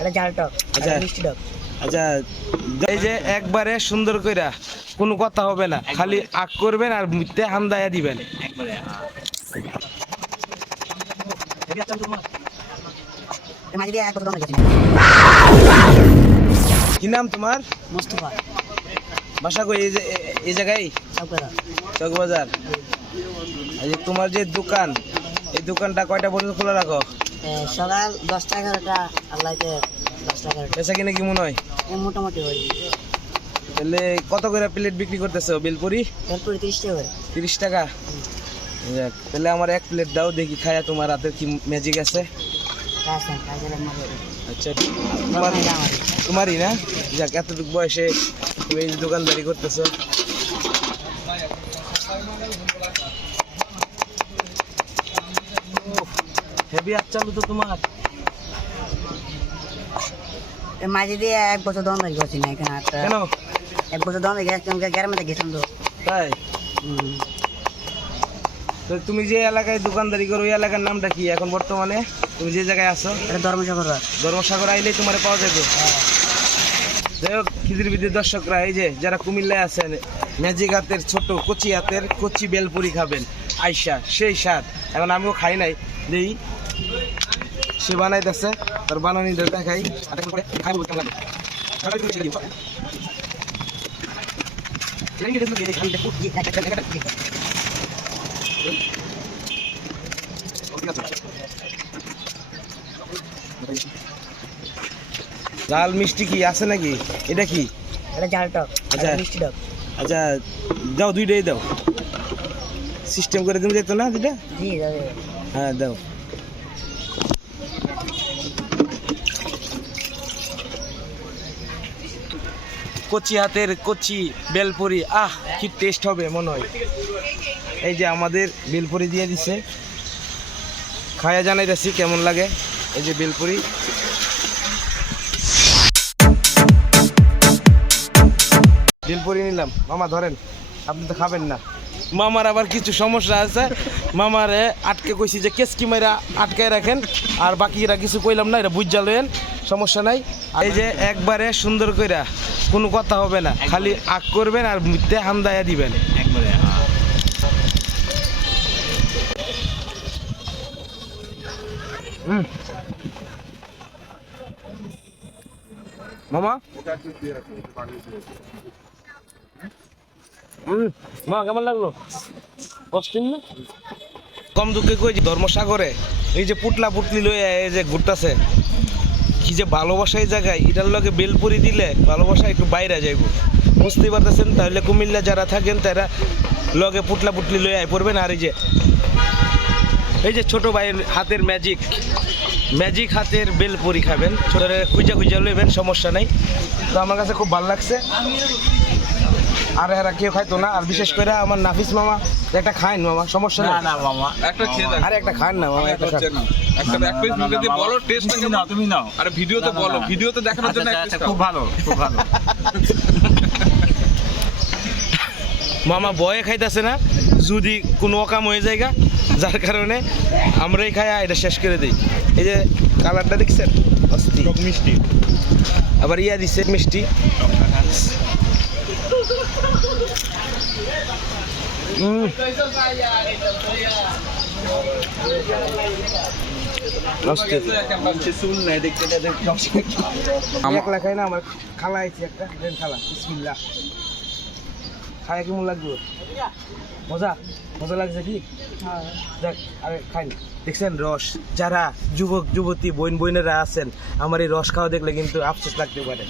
এটা ঝাল টক, আচ্ছা মিষ্টি টক। আচ্ছা, এই যে একবারে সুন্দর কইরা কোনো কথা হবে না, খালি আগ করবেন আর মুখতে হামদায়া দিবেন একবারে। মাঝে দিয়ে এক বছর দম গেছে। কি নাম তোমার? মোস্তফা। বাসা কই? এই জায়গায় চকবাজার। চকবাজার। এই যে তোমার যে দোকান, এই দোকানটা কয়টা পর্যন্ত খোলা রাখো? সকাল 10টা 11টা, আল্লাহতে 10টা 11টা। পেশা কিনে কেমন হয়? মোটামুটি হয়। তাহলে কত করে প্লেট বিক্রি করতেছো বেলপুরি? বেলপুরি 30 টাকা করে। 30 টাকা। যাক, তাহলে আমার এক প্লেট দাও দেখি, খায়া তোমার হাতের কি ম্যাজিক আছে। আচ্ছা, তোমারই না? যাক, এতটুকু বয়সে তুমি এই দোকানদারি করতেছো। হেভি আচ্ছা তো তোমার। মাঝে দিয়ে এক বছর দম গেছি না এখানে। কেন? এক বছর দম গেছে, গ্রামে গেছিলাম তো। তাই? তো তুমি যে এলাকায় দোকানদারি করো, ওই এলাকার নামটা কি এখন বর্তমানে? তুমি যে জায়গায় আছো? এটা ধর্মসাগর। ধর্মসাগর আইলেই তোমার পাওয়া যাবে। যাই হোক, খিদির বিদের দর্শকরা, এই যে যারা কুমিল্লায় আছেন, ম্যাজিক হাতের ছোট কচি হাতের কচি বেলপুরি খাবেন আইসা, সেই স্বাদ। এখন আমিও খাই নাই, দেই সে বানাইতেছে, তার বানানি দেখাই। ঝাল মিষ্টি কি আছে নাকি? এটা কি? এটা ঝাল টক, আচ্ছা মিষ্টি টক। আচ্ছা, দাও দুইটাই দাও, সিস্টেম করে তুমি যেত না দুইটা? জি যাবে। হ্যাঁ দাও। কচি হাতের কচি বেলপুরি, আহ কি টেস্ট হবে মনে হয়। এই যে আমাদের বেলপুরি দিয়ে দিছে, খায়া জানাইতেছি কেমন লাগে। এই যে বেলপুরি, বেলপুরি নিলাম। মামা ধরেন, আপনি তো খাবেন না। মামার আবার কিছু সমস্যা আছে, মামারে আটকে কইছি যে কেসকি মাইরা আটকায় রাখেন, আর বাকিরা কিছু কইলাম না, এটা বুঝা লয়েন, সমস্যা নাই। এই যে একবারে সুন্দর কইরা কোনো কথা হবে না, খালি আগ করবেন আর মুখতে হামদায়া দিবেন একবারে। মামা মা কেমন লাগলো? কম দুঃখে কই যে ধর্মসাগরে এই যে পুটলা পুটলি লইয়া এই যে ঘুরতেছে, কি যে ভালোবাসা এই জায়গায়। এটার লগে বেলপুরি দিলে ভালোবাসা একটু বাইরে যাইব, বুঝতে পারতেছেন? তাহলে কুমিল্লা যারা থাকেন তারা লগে পুটলা পুটলি লইয়া পড়বেন। আর এই যে ছোট ভাইয়ের হাতের ম্যাজিক হাতের বেলপুরি খাবেন, ছোট খুঁজা খুঁজা লইবেন, সমস্যা নাই। তো আমার কাছে খুব ভালো লাগছে, আর এরা কেউ খাইতো না। আর বিশেষ করে আমার নাফিস মামা একটা খাইন মামা, সমস্যা না। না মামা, একটা খেয়ে দেখো। আরে একটা খান না মামা, একটা খান। একটা এক পিস মুখে দিয়ে বলো টেস্টটা কেমন। নাও তুমি নাও। আরে ভিডিওতে বলো, ভিডিওতে দেখানোর জন্য এক পিস খুব ভালো, খুব ভালো। মামা ভয়ে খাইতেছে না যদি কোনো অকাম হয়ে যায়, যার কারণে আমরাই খাই এটা শেষ করে দিই। এই যে কালারটা দেখছেন, অস্থি মিষ্টি, আবার ইয়া দিচ্ছে মিষ্টি। একলা খাই না, আমার খালা আইছে একটা, দেন খালা বিসমিল্লাহ। খায় কেমন লাগলো? মজা লাগছে কি? দেখ, আরে খাই। দেখছেন রস, যারা যুবক যুবতী বোনেরা আছেন, আমার এই রস খাওয়া দেখলে কিন্তু আফসোস লাগতে পারে।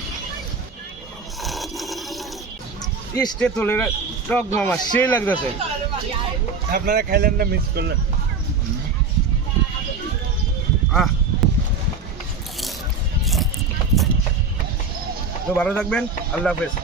টেস্টে তোলে টক মামা, সেই লাগতেছে। আপনারা খাইলেন না, মিস করলেন। তো ভালো থাকবেন, আল্লাহ হাফেজ।